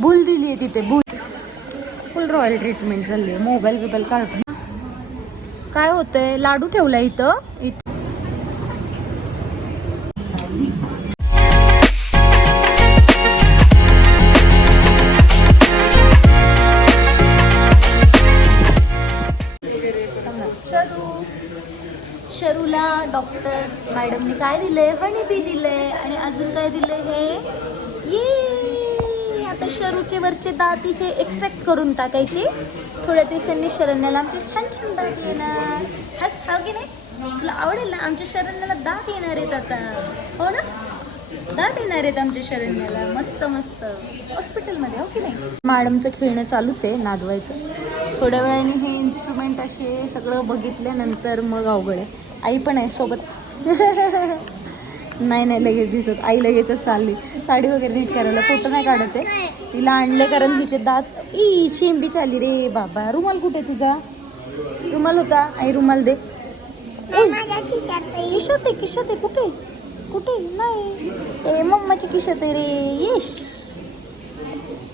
भूल दिली आहे तिथे भूल. फुल रॉयल ट्रीटमेंट चालली आहे मोबाईल बिबाईल काढतो. काय होतंय? लाडू ठेवला इथं. इथं. शरू. शरूला डॉक्टर मॅडमने काय दिलंय? हनी बी दिलंय. आणि अजून काय दिलंय हे? ये. आता शरूचे वरचे दात इथे एक्स्ट्रॅक्ट करून टाकायचे? थोड्या दिवसांनी शरण्याला आमचे छान छान दात येणार. हस हो की नाही? तुला आवडेल ना? आमच्या शरण्याला दात येणार आहेत आता. हो ना? दात येणार आहेत आमच्या शरण्याला. मस्त मस्त. हॉस्पिटलमध्ये हो की नाही? मॅडमचं खेळणं चालूच आहे नादवायचं. थोड्या वेळाने हे इन्स्ट्रुमेंट असे सगळं बघितल्यानंतर मग अवघड आहे. आई पण आहे सोबत. नाही नाही लगेच दिसत. आई लगेचच चालली. साडी वगैरे नीट करायला फोटो नाही काढत आहे. तिला आणले कारण तिचे दात ई शेंबी चालली रे बाबा. रुमाल कुठे तुझा? रुमाल होता. आई रुमाल दे. किशोत आहे किशात आहे कुठे? कुठे? नाही. ए मम्माची किशात आहे रे. येश.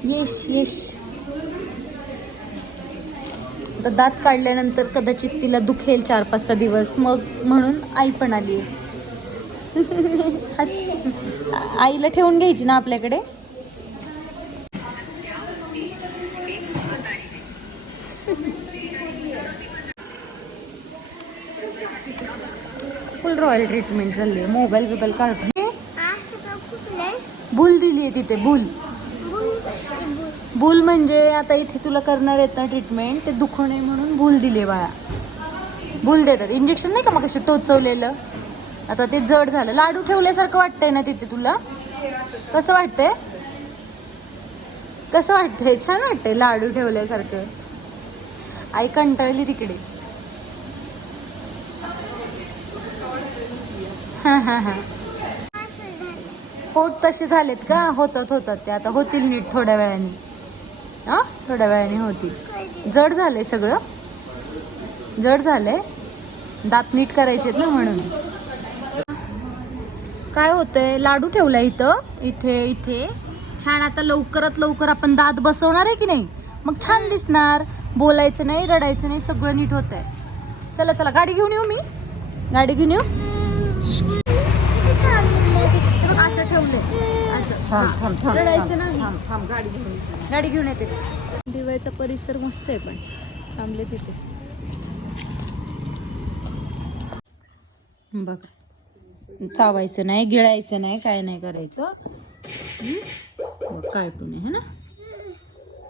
येश येश. दात काढल्यानंतर कदाचित तिला दुखेल चार पाच सहा दिवस. मग म्हणून आई पण आली आहे. आईला ठेवून घ्यायची ना आपल्याकडे? फुल रॉयल ट्रीटमेंट चालली आहे मोबाईल बिबाईल काढतो. भूल दिली आहे? तिथे भूल. भूल म्हणजे आता इथे तुला करणार आहेत ना ट्रीटमेंट ते दुखू नये म्हणून भूल दिली बाळा. भूल देतात. इंजेक्शन नाही का मग कशी टोचवलेलं? आता ते जड झालं. लाडू ठेवल्यासारखं वाटतंय ना तिथे तुला? कसं वाटतंय? कसं वाटतंय? छान वाटतंय लाडू ठेवल्यासारखं. आई कंटाळली तिकडे. हां हां हां. पोट तसे झालेत का? होतात होतात ते. आता होतील नीट थोड्या वेळाने. हां? थोड्या वेळाने होतील. जड झालंय सगळं. जड झालंय. दात नीट करायचेत ना म्हणून. काय होतंय लाडू ठेवला इथं इथे इथे. छान आता लवकरात लवकर आपण दात बसवणार आहे की नाही? मग छान दिसणार. बोलायचं नाही रडायचं नाही सगळं नीट होत आहे चला चला गाडी घेऊन येऊ मी. गाडी घेऊन येऊ. असं ठेवलंय. असं. थांब थांब थांब रडायचं नाही. थांब थांब गाडी घेऊन ये. गाडी घेऊन येते. दिवाळीचा परिसर मस्त आहे पण. थांबले तिथे. बघा. चावायचं नाही गिळायचं नाही काय नाही करायचं. हम्म? कार्टून आहे है ना?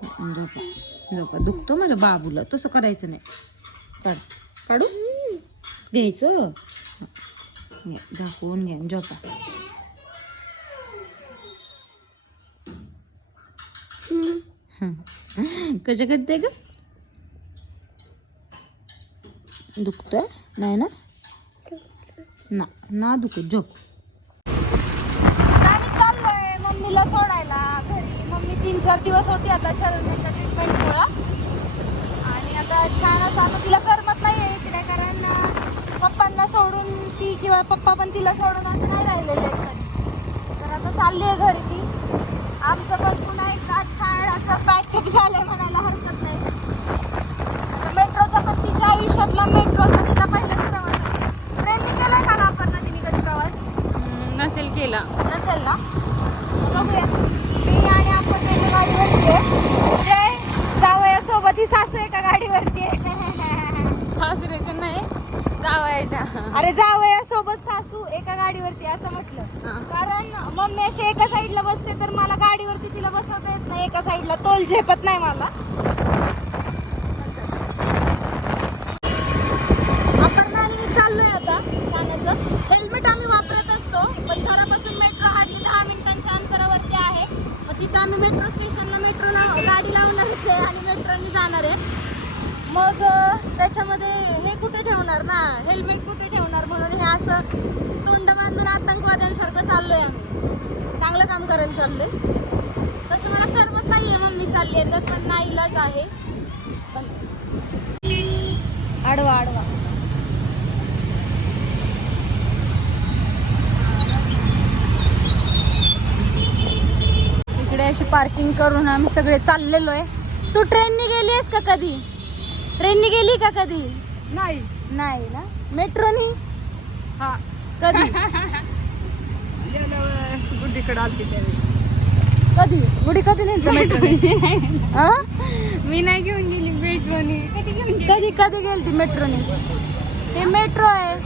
झोपा झोपा. दुखतो माझ्या बाबूला. तसं करायचं नाही. काढ. काढू? घ्यायचं? झाकून घ्या झोपा. हं. कशा करते ग? दुखतंय? नाही ना? ना ना दुखत झोप आम्ही चाललोय. मम्मीला सोडायला घरी. मम्मी तीन चार दिवस होती आता शरण्याच्या ट्रीटमेंटमुळं आणि आता छानच आता तिला करमत नाही आहे इकडे कारण पप्पांना सोडून ती किंवा पप्पा पण तिला सोडून असं नाही राहिलेले आहेत तर आता चालली आहे घरी ती. आमचं पण पुन्हा एकदा छान असं पॅचअप झालंय म्हणायला हरकत नाही. मेट्रोचा पण तिच्या आयुष्यातला मेट्रोचा तिचा पहिलाच प्रवास असेल ट्रेनने केलाय का वापरता तिने कधी प्रवास नसेल केला. नसेल ना? बघूया. मी आणि आपण एका गाडीवरती आहे. ही सासू एका गाडीवरती आहे? नाही. जावायच्या. अरे जावयासोबत सासू एका गाडीवरती? असं म्हटलं. कारण मम्मी अशी एका साईडला बसते तर मला गाडीवरती तिला बसवता येत नाही. एका साईडला तोल झेपत नाही मला अपर्णा आणि मी चाललोय आता छान असं हेल्मेट आम्ही वापरत असतो पण घरापासून मेट्रो हार्डली दहा मिनिटांच्या अंतरावरती आहे मग तिथं आम्ही मेट्रो स्टेशनला मेट्रोला गाडी लावणारच आहे आणि आहे. मग त्याच्यामध्ये हे कुठे ठेवणार ना? हेल्मेट कुठे ठेवणार म्हणून हे असं तोंड बांधून आतंकवाद्यांसारखं चाललोय आम्ही. चांगलं काम करायला आहे तसं मला करमत नाहीये मम्मी चालली आहे तर पण नाईलाज आहे. पण आडवा आडवा. इकडे अशी पार्किंग करून आम्ही सगळे चाललेलो आहे. तू ट्रेननी गेली आहेस का कधी? ट्रेननी गेली का कधी? नाही. नाही ना? मेट्रोनी? हा. कधी? आलती त्यावेळेस. कधी? गुढी कधी नेलं मेट्रोनी? हा? मी नाही घेऊन गेली मेट्रोनी. कधी कधी कधी गेली ती मेट्रोनी? हे मेट्रो आहे.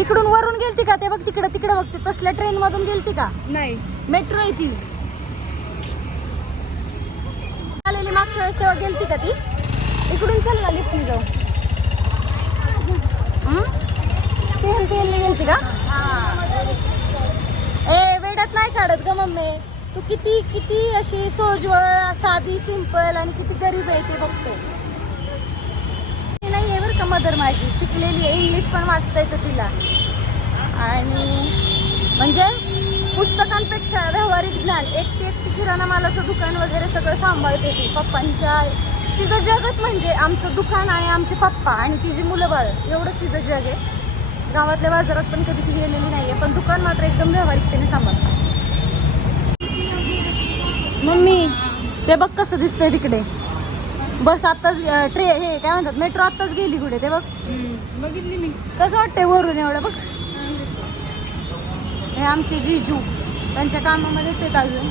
इकडून वरून गेलती का? ते बघ तिकडे तिकडे बघते. तसल्या ट्रेन मधून गेलती का? नाही. मेट्रो आहे ती. आलेली मागच्या वेळेस तेव्हा गेलती का ती? इकडून चल ना लिफ्टने जाऊ पेन पेनने गेलती का? ए वेड्यात नाही काढत ग मम्मी. तू किती किती अशी सोजवळ साधी सिंपल आणि किती गरीब आहे ते बघते. नाही आहे बरं का मदर माझी. शिकलेली आहे. इंग्लिश पण वाचता येतं तिला. आणि म्हणजे पुस्तकांपेक्षा व्यावहारिक ज्ञान एकटी एकटी किराणा मालाचं दुकान वगैरे सगळं सांभाळते ती पप्पांच्या तिचं जगच म्हणजे आमचं दुकान आणि आमचे पप्पा आणि तिची मुलं बाळ. एवढंच तिचं जग आहे. गावातल्या बाजारात पण कधी ती गेलेली नाही आहे पण दुकान मात्र एकदम व्यावहारिकतेने सांभाळते. मम्मी ते बघ कसं दिसतंय तिकडे. बस आत्ताच ट्रे हे काय म्हणतात मेट्रो आत्ताच गेली कुठे ते बघ. बघितली मी. कसं वाटतंय वरून एवढं बघ. हे आमचे जिजू त्यांच्या कामामध्येच आहेत अजून.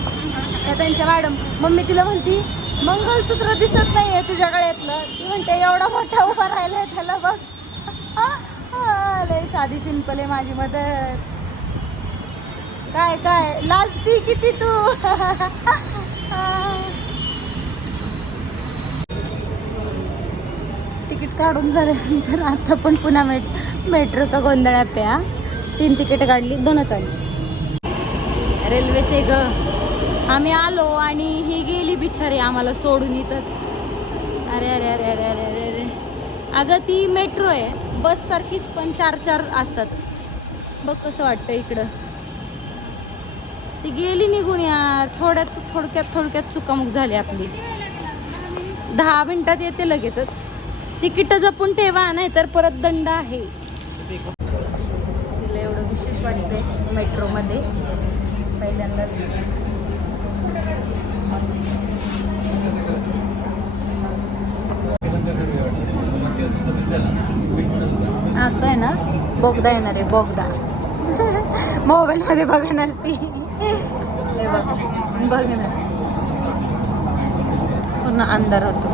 त्या त्यांच्या मॅडम मम्मी तिला म्हणती मंगलसूत्र दिसत नाहीये तुझ्या गळ्यातलं. ती म्हणते एवढा मोठा उभा राहिला त्याला बघ. आ, लय साधी सिंपल आहे माझी मदत. काय काय? लाजती किती तू? तिकीट काढून झाल्यानंतर आता पण पुन्हा मेट मेट्रोचा गोंधळ प्या तीन तिकीट काढली दोनच आली. रेल्वेचे ग. आम्ही आलो आणि ही गेली बिचारी आम्हाला सोडून इथंच. अरे अरे अरे अरे अरे अरे अरे. अगं ती मेट्रो आहे. बस सारखीच पण चार चार असतात. बघ कसं वाटतं इकडं. ती गेली निघून यार. थोड्यात थोडक्यात थोडक्यात चुकामुक झाली आपली. दहा मिनिटात येते लगेचच. तिकीट जपून ठेवा नाही तर परत दंड आहे. विशेष वाटते मेट्रोमध्ये. पहिल्यांदाच. आता आहे ना बोगदा येणार आहे बोगदा. मोबाईलमध्ये बघणार ती. नसती हे बघ बघ ना. पूर्ण अंधार होतो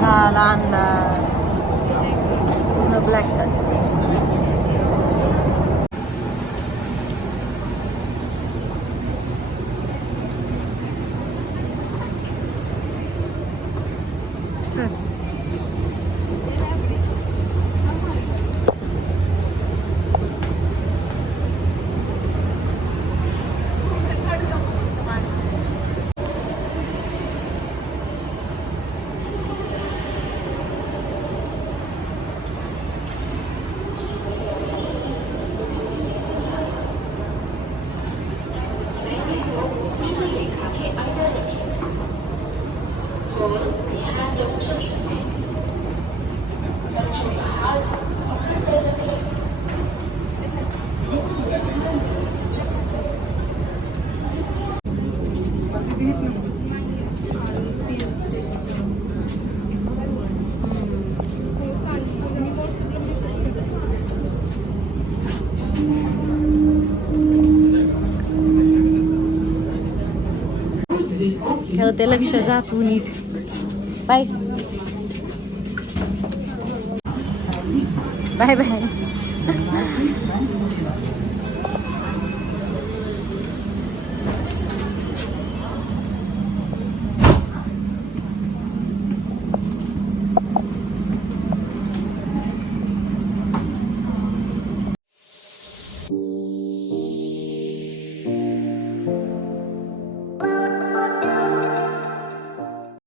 झाला अंधार पूर्ण ब्लॅक चल ठेवते हो, लक्ष जा तू नीट. बाय. Bye bye.